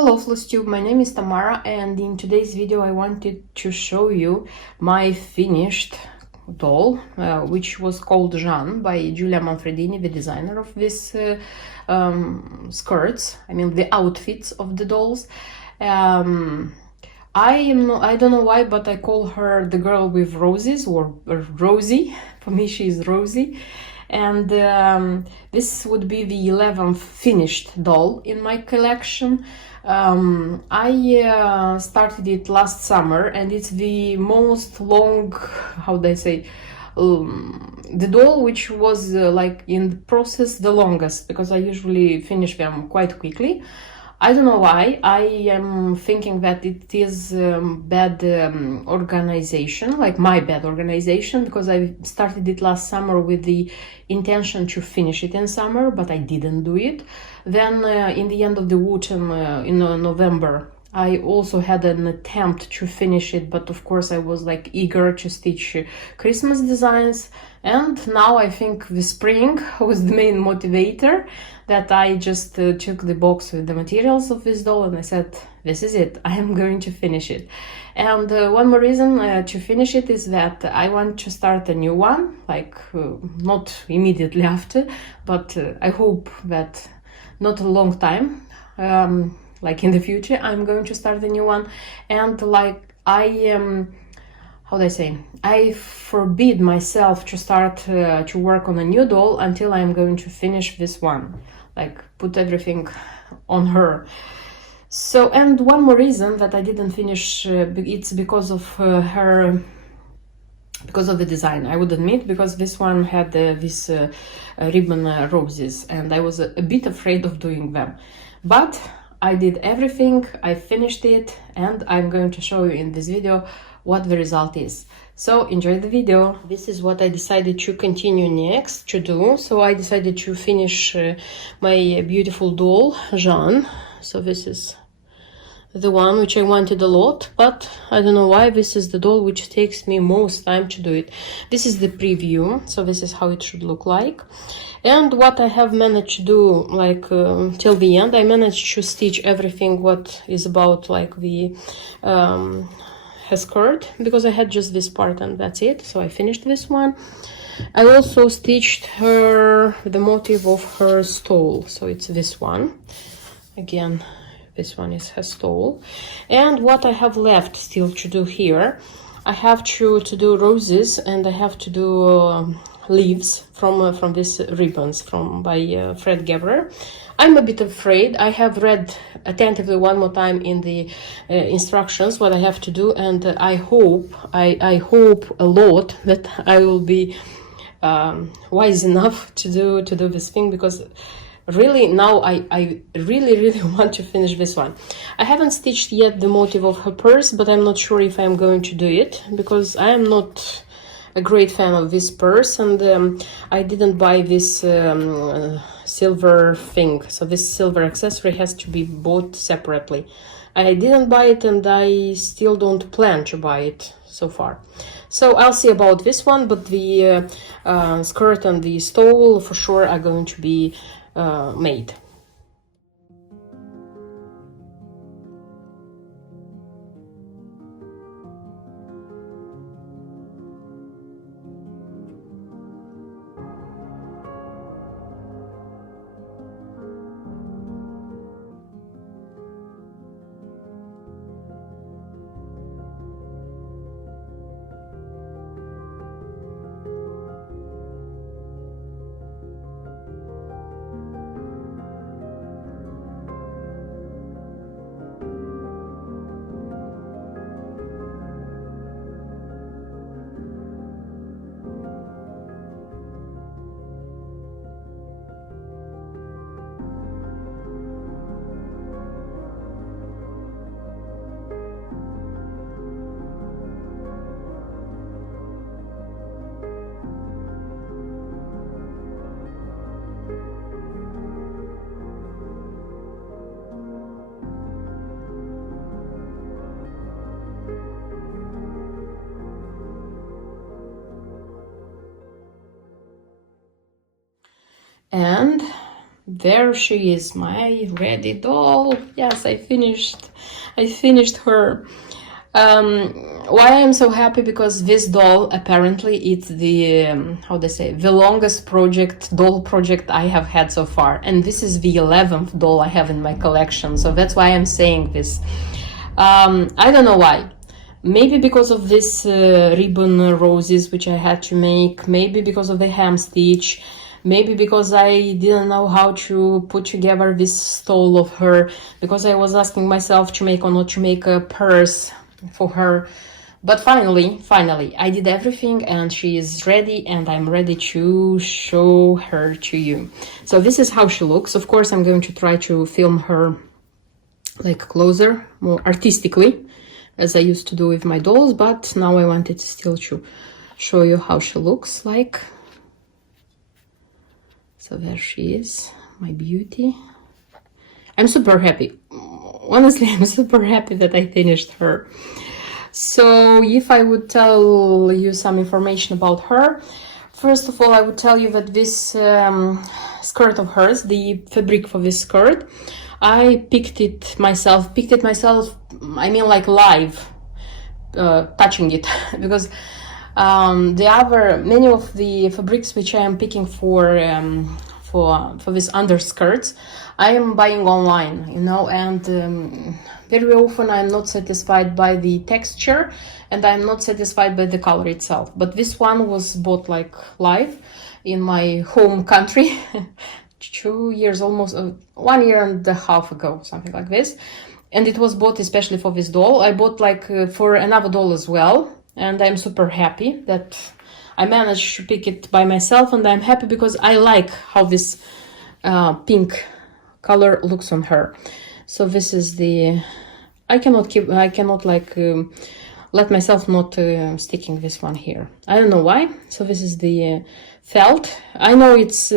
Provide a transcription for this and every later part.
Hello FlossTube, my name is Tamara, and in today's video I wanted to show you my finished doll, which was called Jeanne by Giulia Manfredini, the designer of these skirts, the outfits of the dolls. I don't know why, but I call her the girl with roses, or Rosie. For me she is Rosie. And this would be the 11th finished doll in my collection. I started it last summer, and it's the most long, how do I say, the doll which was like in the process the longest, because I usually finish them quite quickly. I don't know why. I am thinking that it is bad organization, like my bad organization, because I started it last summer with the intention to finish it in summer, but I didn't do it. Then in the end of the autumn, in November, I also had an attempt to finish it, but of course I was like eager to stitch Christmas designs. And now I think the spring was the main motivator, that I just took the box with the materials of this doll and I said, this is it, I am going to finish it. And one more reason to finish it is that I want to start a new one, like not immediately after, but I hope that not a long time, like in the future, I'm going to start a new one. And like I am, how do I say, I forbid myself to start to work on a new doll until I'm going to finish this one, like put everything on her. So, and one more reason that I didn't finish, it's because of because of the design, I would admit, because this one had this ribbon roses, and I was a bit afraid of doing them. But I did everything, I finished it, and I'm going to show you in this video what the result is. So enjoy the video. This is what I decided to continue next to do. So I decided to finish my beautiful doll, Jeanne. So this is the one which I wanted a lot, but I don't know why this is the doll which takes me most time to do it. This is the preview, so this is how it should look like. And what I have managed to do, like till the end, I managed to stitch everything what is about like the her skirt, because I had just this part and that's it. So I finished this one. I also stitched her the motif of her stole, so it's this one. Again, this one is her stole. And what I have left still to do here, I have to do roses, and I have to do leaves from these ribbons by Fred Gebrer. I'm a bit afraid. I have read attentively one more time in the instructions what I have to do, and I hope a lot that I will be wise enough to do this thing, because really now I really want to finish this one. I haven't stitched yet the motif of her purse, but I'm not sure if I'm going to do it, because I am not a great fan of this purse, and I didn't buy this silver thing, so this silver accessory has to be bought separately. I didn't buy it, and I still don't plan to buy it so far. So I'll see about this one, but the skirt and the stole for sure are going to be made. And there she is, my ready doll. Yes, I finished her. Why I'm so happy, because this doll apparently it's the how they say, the longest doll project I have had so far, and this is the 11th doll I have in my collection, so that's why I'm saying this. I don't know why. Maybe because of this ribbon roses which I had to make, maybe because of the hem stitch, maybe because I didn't know how to put together this stole of her, because I was asking myself to make or not to make a purse for her. But finally I did everything, and she is ready, and I'm ready to show her to you. So this is how she looks. Of course, I'm going to try to film her like closer, more artistically, as I used to do with my dolls, but now I wanted still to show you how she looks like. So there she is, my beauty. I'm super happy. Honestly, I'm super happy that I finished her. So if I would tell you some information about her, first of all, I would tell you that this skirt of hers, the fabric for this skirt, I picked it myself, I mean like live, touching it, because many of the fabrics which I am picking for this underskirts, I am buying online, you know, and very often I'm not satisfied by the texture, and I'm not satisfied by the color itself. But this one was bought like live in my home country 2 years, almost 1 year and a half ago, something like this. And it was bought especially for this doll. I bought like for another doll as well, and I'm super happy that I managed to pick it by myself, and I'm happy because I like how this pink color looks on her. So this is the, I cannot like let myself not sticking this one here. I don't know why. So this is the felt. I know it's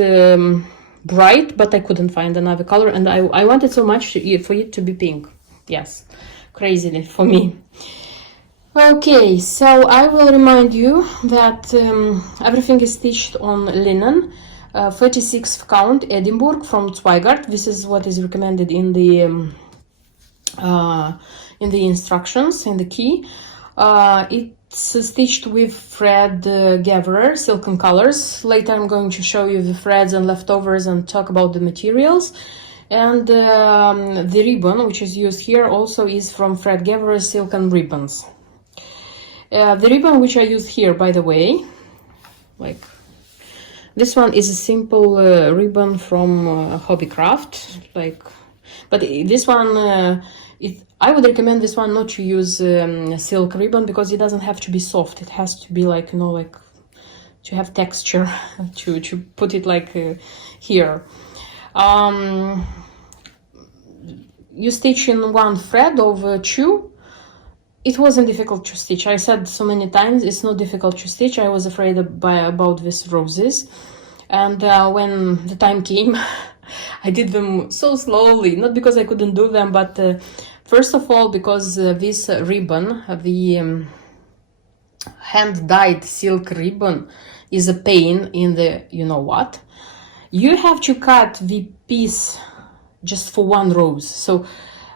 bright, but I couldn't find another color, and I wanted so much for it to be pink. Yes, crazy for me. Okay, so I will remind you that everything is stitched on linen, 36th count Edinburgh from Zweigart. This is what is recommended in the instructions, in the key. It's stitched with thread gatherer, silken colors. Later I'm going to show you the threads and leftovers and talk about the materials. And the ribbon which is used here also is from thread gatherer Silken Ribbons. The ribbon which I use here, by the way, like this one is a simple ribbon from Hobbycraft, like, but this one, I would recommend this one not to use silk ribbon, because it doesn't have to be soft. It has to be like, you know, like to have texture to put it like here. You stitch in one thread over two. It wasn't difficult to stitch. I said so many times it's not difficult to stitch. I was afraid about these roses, and when the time came, I did them so slowly. Not because I couldn't do them, but first of all because this ribbon, the hand-dyed silk ribbon, is a pain in the you know what. You have to cut the piece just for one rose. So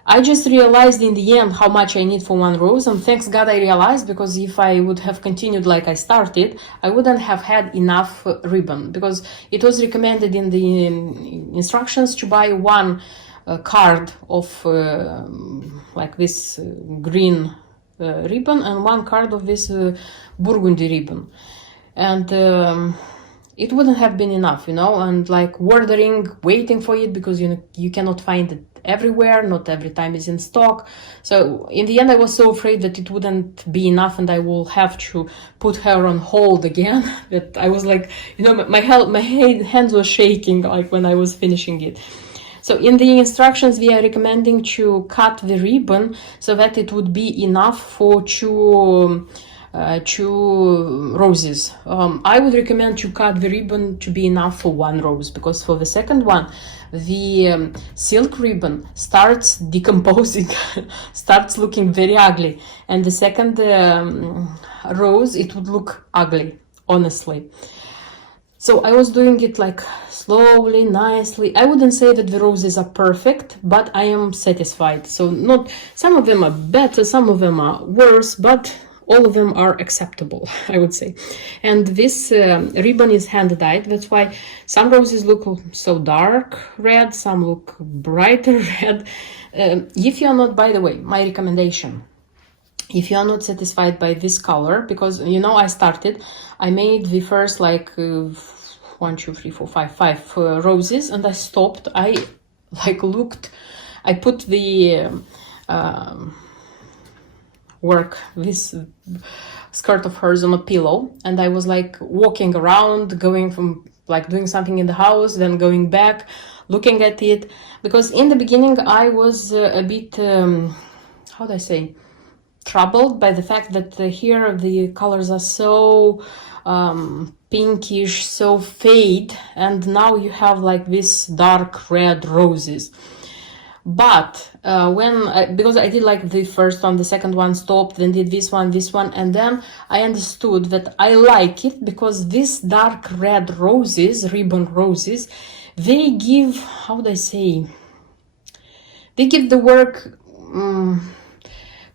I just realized in the end how much I need for one rose, and thanks God I realized, because if I would have continued like I started, I wouldn't have had enough ribbon, because it was recommended in the instructions to buy one card of like this green ribbon and one card of this burgundy ribbon, and it wouldn't have been enough, you know, and like ordering, waiting for it, because you cannot find it everywhere, not every time is in stock. So in the end I was so afraid that it wouldn't be enough and I will have to put her on hold again, that I was like, you know, my hands were shaking like when I was finishing it. So in the instructions we are recommending to cut the ribbon so that it would be enough for two roses. I would recommend to cut the ribbon to be enough for one rose, because for the second one the silk ribbon starts decomposing, starts looking very ugly, and the second rose, it would look ugly, honestly. So I was doing it like slowly, nicely. I wouldn't say that the roses are perfect, but I am satisfied. So not, some of them are better, some of them are worse, but all of them are acceptable, I would say. And this ribbon is hand dyed. That's why some roses look so dark red, some look brighter red. If you are not, by the way, my recommendation, if you are not satisfied by this color, because you know I made the first like 1, 2, 3, 4, 5 roses, and I stopped. I like looked, I put the this skirt of hers on a pillow, and I was like walking around, going from like doing something in the house, then going back, looking at it, because in the beginning I was a bit how do I say, troubled by the fact that here the colors are so pinkish, so fade, and now you have like this dark red roses. But because I did like the first one, the second one stopped, then did this one, and then I understood that I like it because these dark red roses, ribbon roses, they give, how would I say, they give the work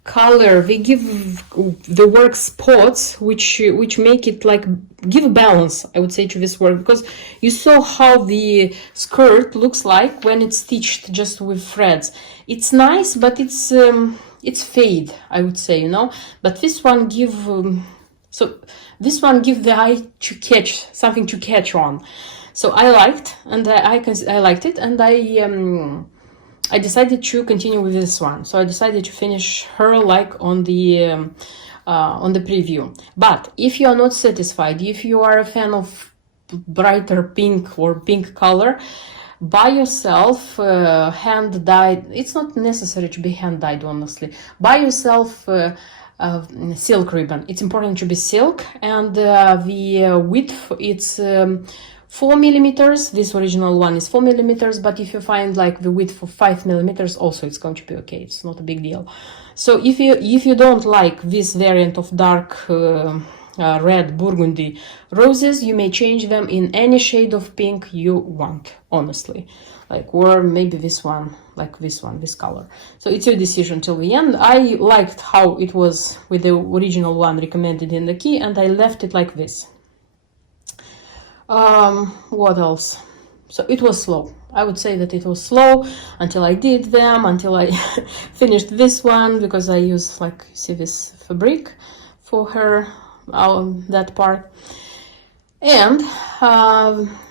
color, they give the work spots which make it like give a balance, I would say, to this work, because you saw how the skirt looks like when it's stitched just with threads. It's nice, but it's fade, I would say, you know. But this one give this one give the eye to catch something, to catch on. So I liked, and I liked it, and I decided to continue with this one. So I decided to finish her like on the preview. But if you are not satisfied, if you are a fan of brighter pink or pink color, buy yourself hand dyed. It's not necessary to be hand dyed, honestly. Buy yourself silk ribbon. It's important to be silk, and the width, it's 4 millimeters. This original one is 4 millimeters, but if you find like the width for 5 millimeters, also it's going to be okay. It's not a big deal. So if you don't like this variant of dark red burgundy roses, you may change them in any shade of pink you want, honestly. Like, or maybe this one, like this one, this color. So it's your decision till the end. I liked how it was with the original one recommended in the key, and I left it like this. What else? So it was slow. I would say that it was slow until I did them, until I finished this one, because I use, like, see this fabric for her, that part. And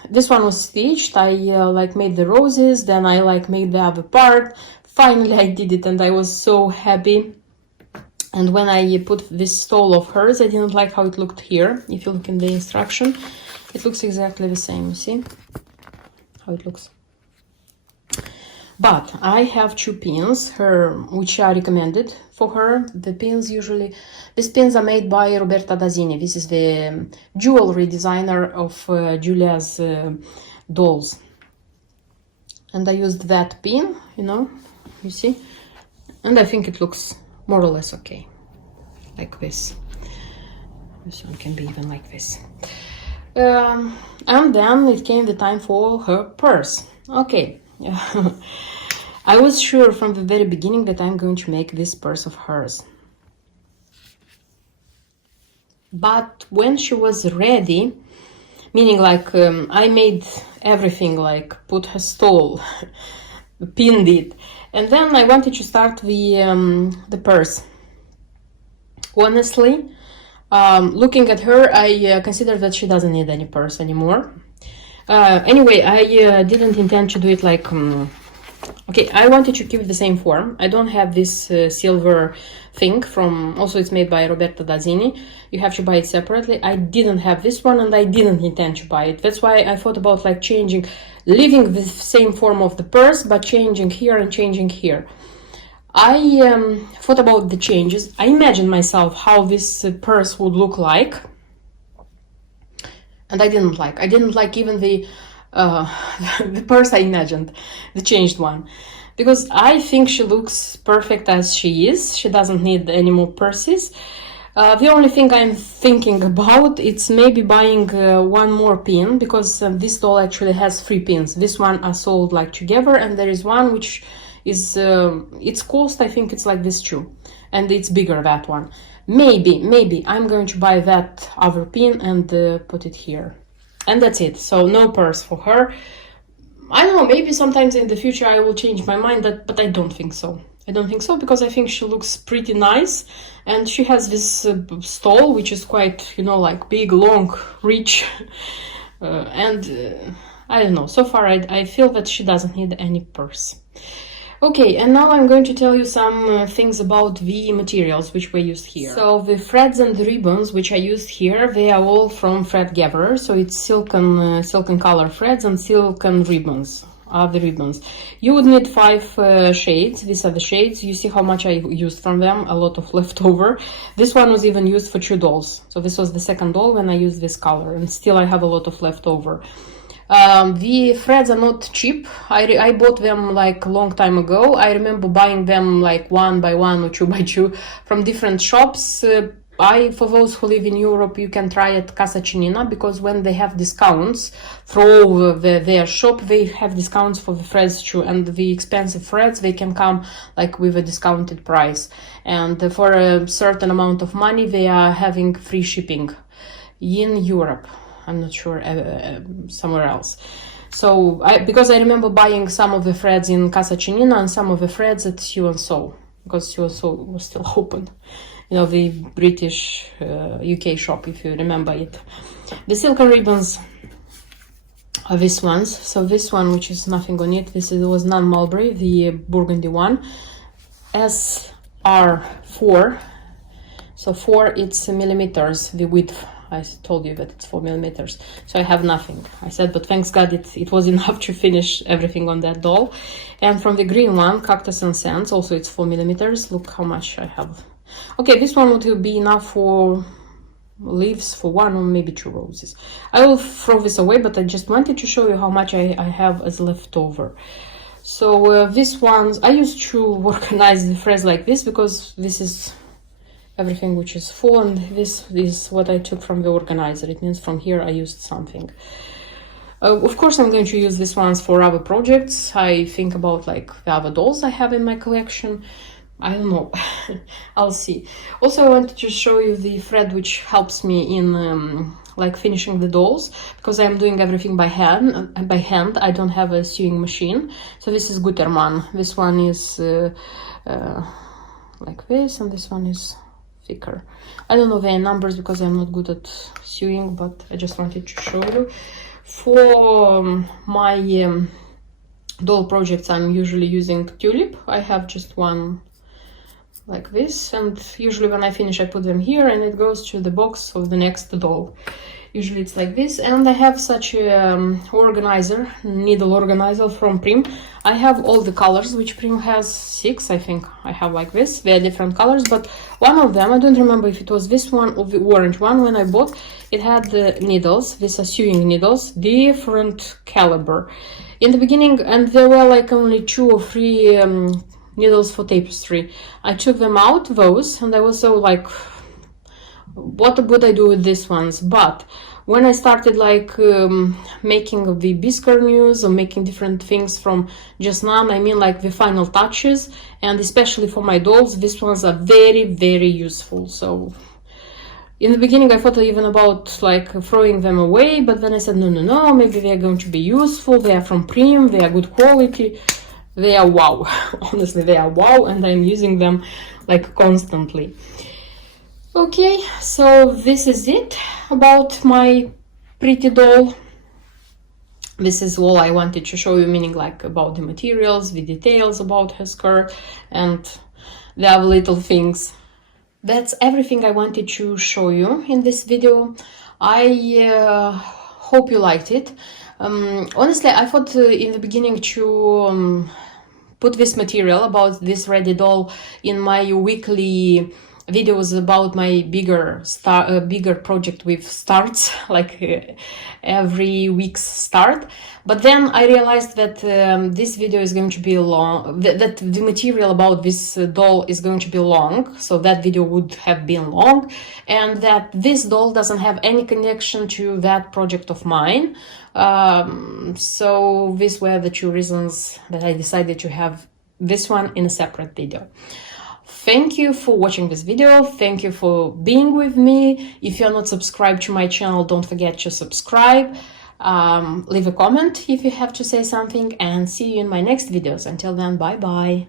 this one was stitched. I like made the roses, then I like made the other part. Finally I did it, and I was so happy. And when I put this stole of hers, I didn't like how it looked here. If you look in the instruction, it looks exactly the same. You see how it looks? But I have 2 pins, which are recommended for her. The pins usually, these pins are made by Roberta Dazzini. This is the jewelry designer of Giulia's dolls. And I used that pin, you know, you see? And I think it looks more or less okay, like this. This one can be even like this. And then it came the time for her purse. Okay. I was sure from the very beginning that I'm going to make this purse of hers. But when she was ready, meaning like I made everything, like put her stole, pinned it, and then I wanted to start the purse. Honestly, looking at her, I consider that she doesn't need any purse anymore. Anyway, I didn't intend to do it like okay, I wanted to keep the same form. I don't have this silver thing from, also it's made by Roberta Dazzini. You have to buy it separately. I didn't have this one, and I didn't intend to buy it. That's why I thought about like changing, leaving the same form of the purse, but changing here and changing here. I thought about the changes. I imagined myself how this purse would look like, and I didn't like even the the purse I imagined, the changed one, because I think she looks perfect as she is. She doesn't need any more purses. The only thing I'm thinking about, it's maybe buying one more pin, because this doll actually has 3 pins. This one are sold like together, and there is one which is, its cost, I think it's like this too. And it's bigger, that one. Maybe I'm going to buy that other pin and put it here. And that's it. So no purse for her. I don't know, maybe sometimes in the future I will change my mind, but I don't think so. I don't think so, because I think she looks pretty nice, and she has this stole which is quite, you know, like big, long, rich, and I don't know, so far I feel that she doesn't need any purse. Okay, and now I'm going to tell you some things about the materials which were used here. So the threads and the ribbons which I used here, they are all from Thread Gatherer. So it's silken color threads and silken ribbons are the ribbons. You would need 5 shades. These are the shades. You see how much I used from them, a lot of leftover. This one was even used for 2 dolls. So this was the second doll when I used this color, and still I have a lot of leftover. The threads are not cheap. I bought them like a long time ago. I remember buying them like 1 by 1 or 2 by 2 from different shops. For those who live in Europe, you can try at Casa Chinina, because when they have discounts through their shop, they have discounts for the threads too, and the expensive threads, they can come like with a discounted price, and for a certain amount of money they are having free shipping in Europe. I'm not sure somewhere else. So because I remember buying some of the threads in Casa Chinina and some of the threads at Sew and Sew, because Sew and Sew was still open. You know, the British UK shop, if you remember it. The silken ribbons are these ones. So this one, which is nothing on it, was non-mulberry, the burgundy one. SR4. So 4, it's millimeters, the width. I told you that it's 4 millimeters. So I have nothing. I said, but thanks God it was enough to finish everything on that doll. And from the green one, Cactus and Sands, also it's 4 millimeters. Look how much I have. Okay, this one would be enough for leaves for 1 or maybe 2 roses. I will throw this away, but I just wanted to show you how much I have as leftover. So these ones, I used to organize the threads like this, because this is everything which is full, and this is what I took from the organizer. It means from here I used something. Of course, I'm going to use these ones for other projects. I think about like the other dolls I have in my collection. I don't know. I'll see. Also, I wanted to show you the thread which helps me in like finishing the dolls, because I'm doing everything by hand. I don't have a sewing machine. So this is Gutermann. This one is like this, and this one is thicker. I don't know their numbers because I'm not good at sewing, but I just wanted to show you. For my doll projects, I'm usually using tulip. I have just one like this, and usually when I finish I put them here and it goes to the box of the next doll. Usually it's like this, and I have such a organizer, needle organizer from Prim. I have all the colors, which Prim has 6, I think. I have like this. They are different colors, but one of them, I don't remember if it was this one or the orange one when I bought, it had the needles. These are sewing needles, different caliber. In the beginning, and there were like only 2 or 3 needles for tapestry. I took them out, those, and I was so like, what would I do with these ones? But when I started like making the biscuit news or making different things from just now, I mean like the final touches, and especially for my dolls, these ones are very, very useful. So in the beginning I thought even about like throwing them away, but then I said no, maybe they are going to be useful. They are from Prim, they are good quality. They are wow. Honestly, they are wow, and I'm using them like constantly. Okay, so this is it about my pretty doll. This is all I wanted to show you, meaning like about the materials, the details about her skirt, and the other little things. That's everything I wanted to show you in this video. I hope you liked it. Honestly, I thought in the beginning to put this material about this ready doll in my weekly videos about my bigger project with starts, like every week's start. But then I realized that this video is going to be long, that the material about this doll is going to be long, so that video would have been long, and that this doll doesn't have any connection to that project of mine. So these were the two reasons that I decided to have this one in a separate video. Thank you for watching this video. Thank you for being with me. If you're not subscribed to my channel, don't forget to subscribe. Leave a comment if you have to say something, and see you in my next videos. Until then, bye bye.